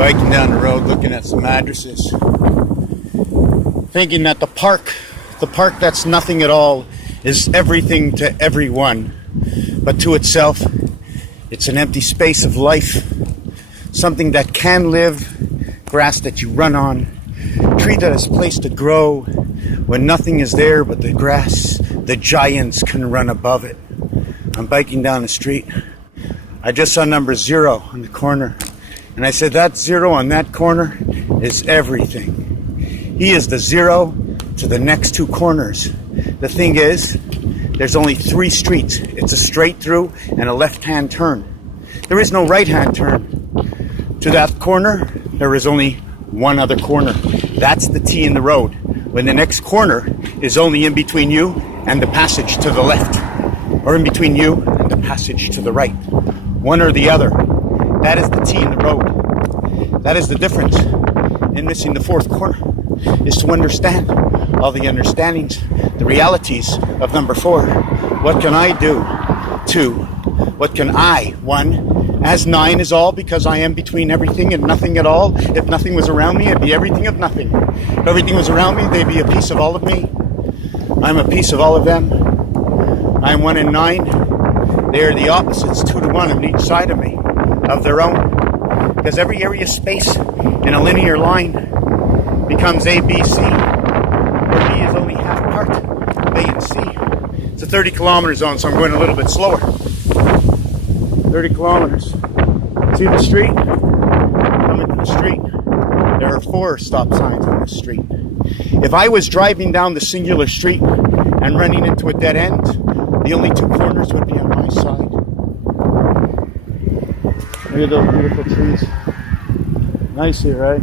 Biking down the road looking at some addresses, thinking that the park that's nothing at all is everything to everyone, but to itself it's an empty space of life, something that can live, grass that you run on, tree that is placed to grow when nothing is there but the grass. The giants can run above it. I'm biking down the street. I just saw number 0 on the corner, and I said, that 0 on that corner is everything. He is the 0 to the next 2 corners. The thing is, there's only 3 streets. It's a straight through and a left-hand turn. There is no right-hand turn. To that corner, there is only one other corner. That's the T in the road. When the next corner is only in between you and the passage to the left, or in between you and the passage to the right. One or the other. That is the T in the road. That is the difference in missing the 4th corner, is to understand all the understandings, the realities of number 4. What can I do? 2. What can I? 1. As 9 is all, because I am between everything and nothing at all. If nothing was around me, it'd be everything of nothing. If everything was around me, they'd be a piece of all of me. I'm a piece of all of them. I'm 1 and 9. They are the opposites, 2 to 1 on each side of me, of their own. Because every area of space in a linear line becomes A, B, C, where B is only half part of A and C. It's a 30 kilometer zone, so I'm going a little bit slower. 30 kilometers. See the street? Coming to the street. There are 4 stop signs on this street. If I was driving down the singular street and running into a dead end, the only 2 corners would be on my side. Look at those beautiful trees. Nice here, right?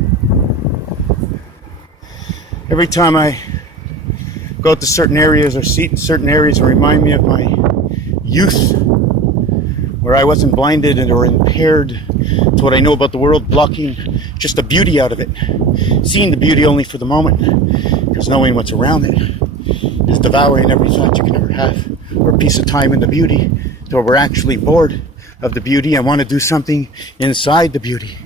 Every time I go to certain areas or see certain areas, remind me of my youth, where I wasn't blinded or impaired to what I know about the world, blocking just the beauty out of it. Seeing the beauty only for the moment, because knowing what's around it is devouring every thought you can ever have, or a piece of time in the beauty, to where we're actually bored of the beauty and want to do something inside the beauty,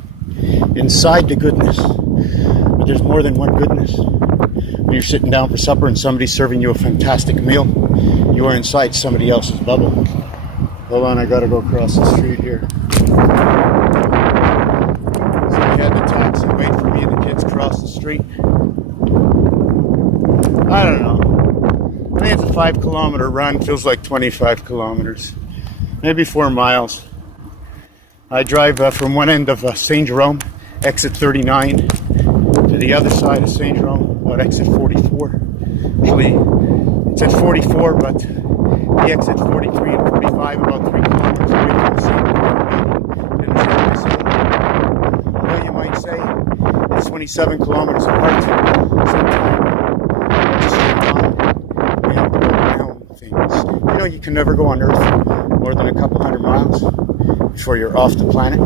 inside the goodness. But there's more than one goodness. When you're sitting down for supper and somebody's serving you a fantastic meal, you are inside somebody else's bubble. Hold on, I gotta go across the street here. So we had the taxi wait for me and the kids cross the street. I don't know. I think it's a 5 kilometer run, feels like 25 kilometers. Maybe 4 miles. I drive from one end of St. Jerome, exit 39, to the other side of St. Jerome, about exit 44. Actually, it's at 44, but the exit 43 and 45, about 3 kilometers away from the same facility. Although you might say it's 27 kilometers apart. Sometimes just we have to go around things. You know, you can never go on Earth more than a couple 100 miles before you're off the planet.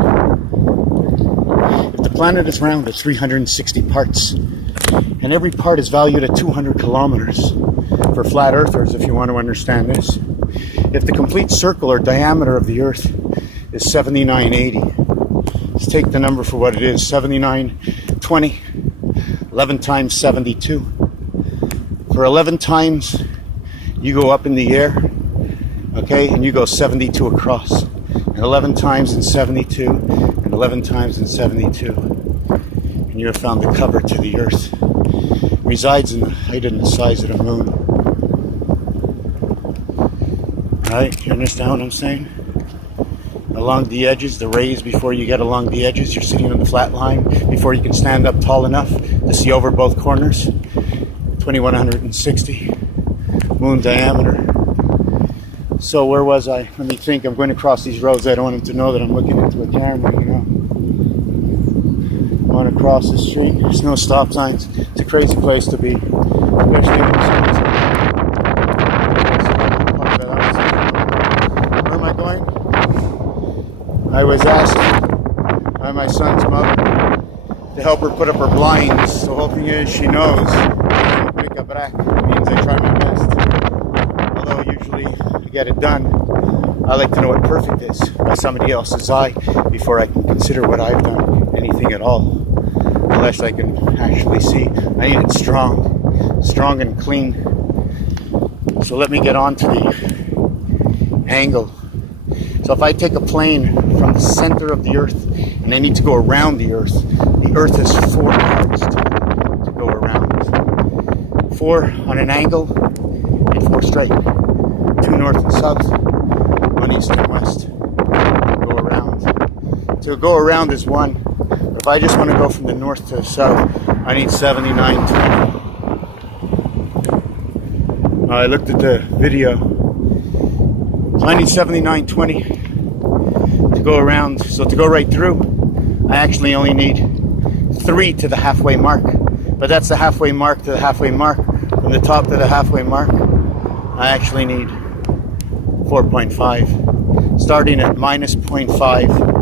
If the planet is round, it's 360 parts, and every part is valued at 200 kilometers. For flat earthers, if you want to understand this, if the complete circle or diameter of the Earth is 7980, let's take the number for what it is, 7920, 11 times 72. For 11 times you go up in the air, okay, and you go 72 across, and 11 times in 72, and 11 times in 72, and you have found the cover to the Earth. It resides in the height and the size of the moon. Right, you understand what I'm saying? Along the edges, the rays, before you get along the edges, you're sitting on the flat line before you can stand up tall enough to see over both corners. 2160 moon diameter. So where was I? Let me think. I'm going to cross these roads. I don't want them to know that I'm looking into a camera, you know. I want to cross the street. There's no stop signs. It's a crazy place to be. Especially when where am I going? I was asked by my son's mother to help her put up her blinds. The whole thing is, she knows pick a brack means I try my best. Although usually I get it done I like to know what perfect is by somebody else's eye before I can consider what I've done, anything at all. Unless I can actually see. I need it strong and clean. So let me get on to the angle. So if I take a plane from the center of the Earth and I need to go around the Earth has 4 parts to go around. 4 on an angle and 4 straight. 2 north and south, 1 east and west. To go around. To go around is 1. If I just want to go from the north to the south, I need 79.20. I looked at the video. So I need 79.20 to go around. So to go right through, I actually only need 3 to the halfway mark. But that's the halfway mark to the halfway mark. From the top to the halfway mark, I actually need 4.5. Starting at minus 0.5.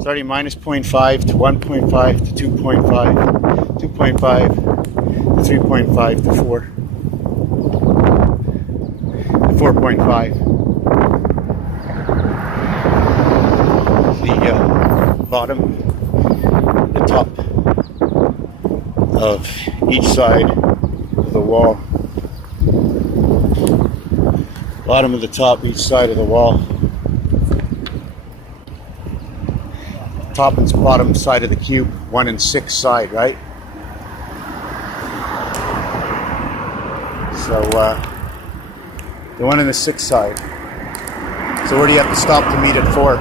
Starting minus 0.5 to 1.5 to 2.5, 2.5 to 3.5 to 4, to 4.5. The bottom, the top of each side of the wall. Bottom of the top, each side of the wall. Top and bottom side of the cube, 1 and 6 side, right? So the 1 and the 6 side. So where do you have to stop to meet at 4?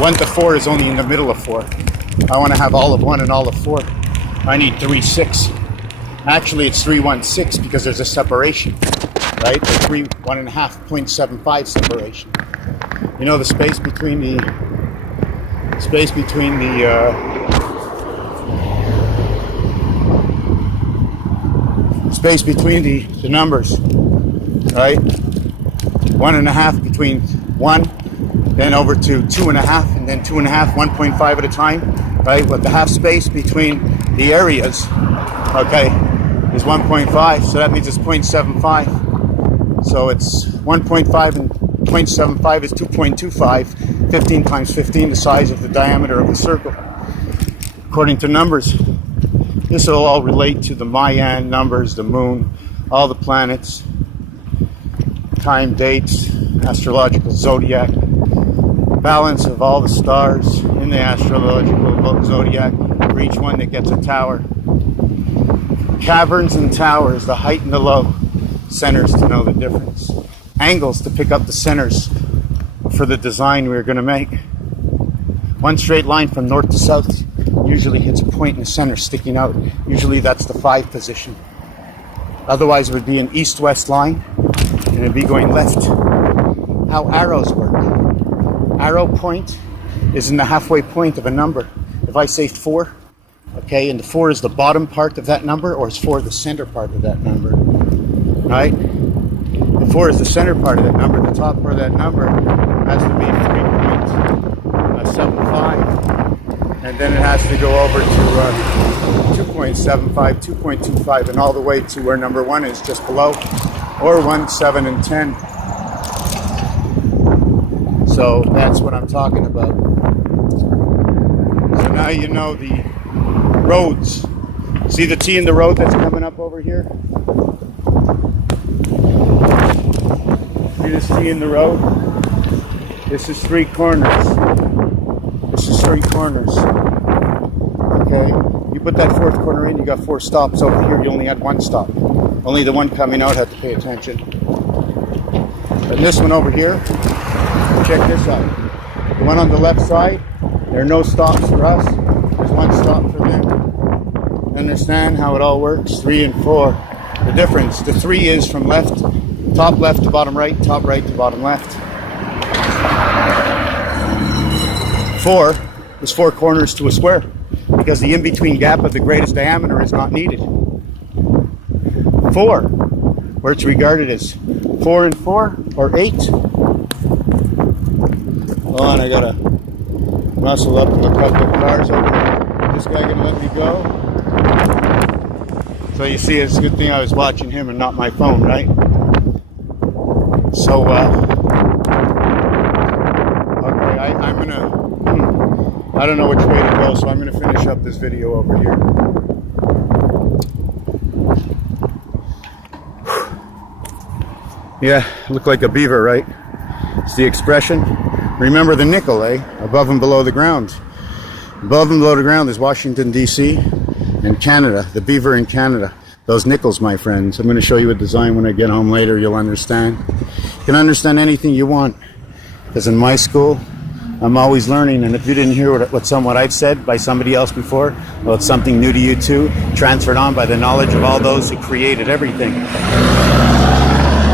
1 to 4 is only in the middle of 4. I want to have all of 1 and all of 4. I need 3, 6. Actually, it's 3, 1, 6 because there's a separation, right? The 3, 1.5, 0.75 separation. You know the space between the the numbers, right? 1.5 between 1, then over to 2.5, and then 2.5, 1.5 at a time, right? But the half space between the areas, okay, is 1.5, so that means it's 0.75. So it's 1.5 and 0.75 is 2.25. 15 times 15, the size of the diameter of a circle. According to numbers, this will all relate to the Mayan numbers, the moon, all the planets, time, dates, astrological zodiac, balance of all the stars in the astrological zodiac for each one that gets a tower. Caverns and towers, the height and the low, centers to know the difference. Angles to pick up the centers for the design we're going to make. One straight line from north to south usually hits a point in the center sticking out. Usually that's the 5 position. Otherwise it would be an east-west line and it'd be going left. How arrows work. Arrow point is in the halfway point of a number. If I say 4, okay, and the 4 is the bottom part of that number, or is 4 the center part of that number, right? If 4 is the center part of that number, the top part of that number has to be 3.75, and then it has to go over to 2.75, 2.25, and all the way to where number 1 is just below, or 1, 7, and 10. So that's what I'm talking about. So now you know the roads. See the T in the road that's coming up over here? See this T in the road? This is 3 corners. This is 3 corners. Okay? You put that 4th corner in, you got 4 stops. Over here, you only had 1 stop. Only the one coming out had to pay attention. And this one over here, check this out. The one on the left side, there are no stops for us. There's 1 stop for them. Understand how it all works? 3 and 4. The difference, the 3 is from top left to bottom right, top right to bottom left. 4 is 4 corners to a square because the in-between gap of the greatest diameter is not needed. 4, where it's regarded as 4 and 4 or 8. Hold on, I gotta muscle up to a couple of cars over here. This guy gonna let me go? So you see, it's a good thing I was watching him and not my phone, right? So I don't know which way to go, so I'm going to finish up this video over here. Yeah, look like a beaver, right? It's the expression. Remember the nickel, eh? Above and below the ground. Above and below the ground is Washington, D.C. and Canada. The beaver in Canada. Those nickels, my friends. I'm going to show you a design when I get home later. You'll understand. You can understand anything you want. Because in my school, I'm always learning. And if you didn't hear what I've said by somebody else before, well, it's something new to you too, transferred on by the knowledge of all those who created everything.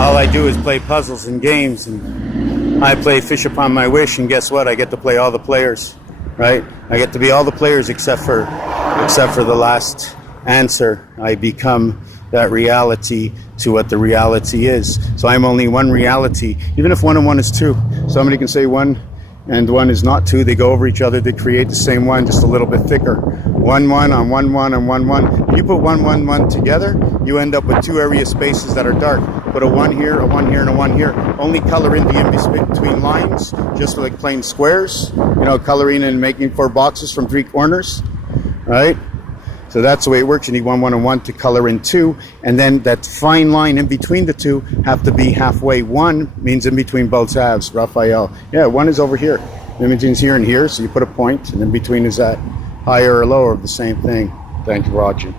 All I do is play puzzles and games, and I play fish upon my wish, and guess what? I get to play all the players, right? I get to be all the players except for the last answer. I become that reality to what the reality is. So I'm only one reality, even if 1 and 1 is 2. Somebody can say 1 and 1 is not 2. They go over each other, they create the same one, just a little bit thicker. 1 1 on 1 1 and 1 1. When you put 1 1 1 together, you end up with 2 area spaces that are dark. Put a 1 here, a 1 here, and a 1 here. Only color in the in-between lines, just like plain squares. You know, coloring and making 4 boxes from 3 corners, right? So that's the way it works. You need 1 1 and 1 to color in 2, and then that fine line in between the 2 have to be halfway. 1 means in between both halves. Raphael. Yeah, 1 is over here. In between's here and here, so you put a point, and in between is that higher or lower of the same thing. Thank you for watching.